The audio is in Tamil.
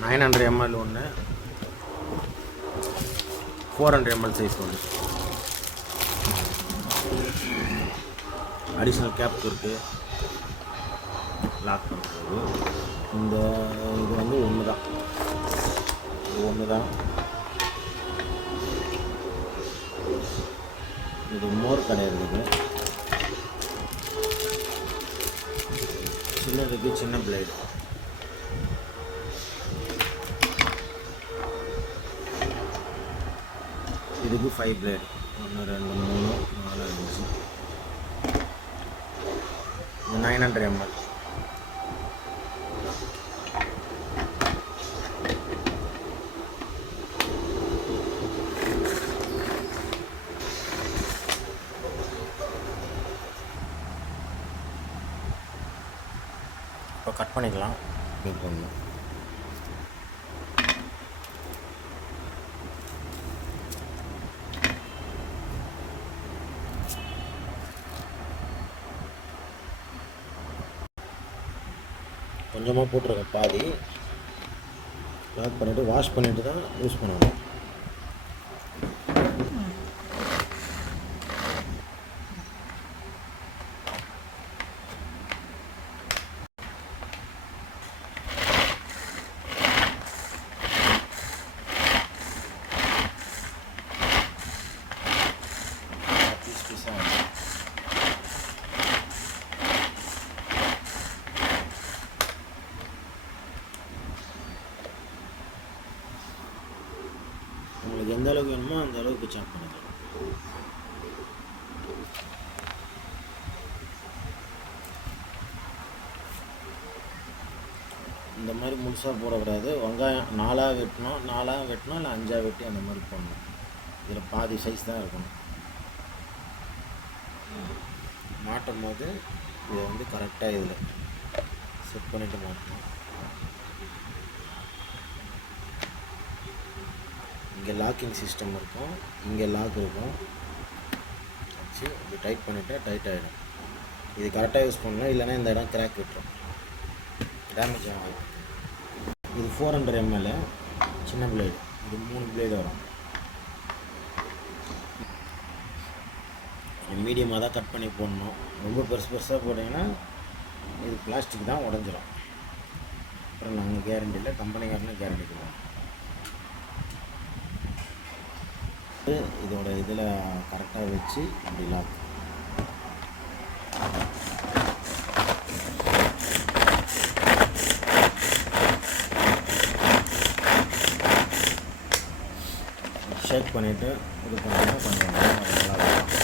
900 ml ஒன்று, 400 ml சைஸ் ஒன்று. அடிஷ்னல் கேப் இருக்குது லாக் பண்ணுறது. இந்த இது வந்து ஒன்று தான், இது ஒன்று தான். இது மோர் கடை இருக்குது. சின்னதுக்கு சின்ன பிளேடு. இதுக்கு 5 பிளேடு. 1 2 3 4 5. இது 900 ml. இப்போ கட் பண்ணிக்கலாம். இப்படி பண்ணணும். கொஞ்சமாக போட்டுருக்கேன், பாதி லாக் பண்ணிவிட்டு வாஷ் பண்ணிவிட்டு தான் யூஸ் பண்ணணும். உங்களுக்கு எந்த அளவுக்கு வேணுமோ அந்த அளவுக்கு சாப் பண்ணிக்கலாம். இந்த மாதிரி முழுசாக போடக்கூடாது. வெங்காயம் 4ஆக வெட்டணும், 4ஆக வெட்டணும், இல்லை 5ஆக வெட்டி அந்த மாதிரி போடணும். இதில் பாதி சைஸ் தான் இருக்கணும். மாட்டும் போது இதை வந்து கரெக்டாக இதில் செட் பண்ணிவிட்டு மாட்டணும். இங்கே லாக்கிங் சிஸ்டம் இருக்கும், இங்கே லாக் இருக்கும். வச்சு இப்படி டைட் பண்ணிவிட்டு டைட் ஆகிடும். இது கரெக்டாக யூஸ் பண்ணணும், இல்லைன்னா இந்த இடம் கிராக் விட்டுரும், டேமேஜ் ஆகும். இது 400 ml சின்ன பிளேடு. இது 3 பிளேடு வரும். மீடியமாக தான் கட் பண்ணி போடணும். ரொம்ப பெருசாக போட்டிங்கன்னா இது பிளாஸ்டிக் தான், உடஞ்சிரும். அப்புறம் நாங்கள் கேரண்டி இல்லை, கம்பெனிக்காரனே கேரண்டி கொடுப்போம். இதோட இதில் கரெக்டாக வச்சு இப்படி லாக். ஷேக் பண்ணிவிட்டு இது பண்ணிங்கன்னா கொஞ்சம் நல்லா இருக்கும்.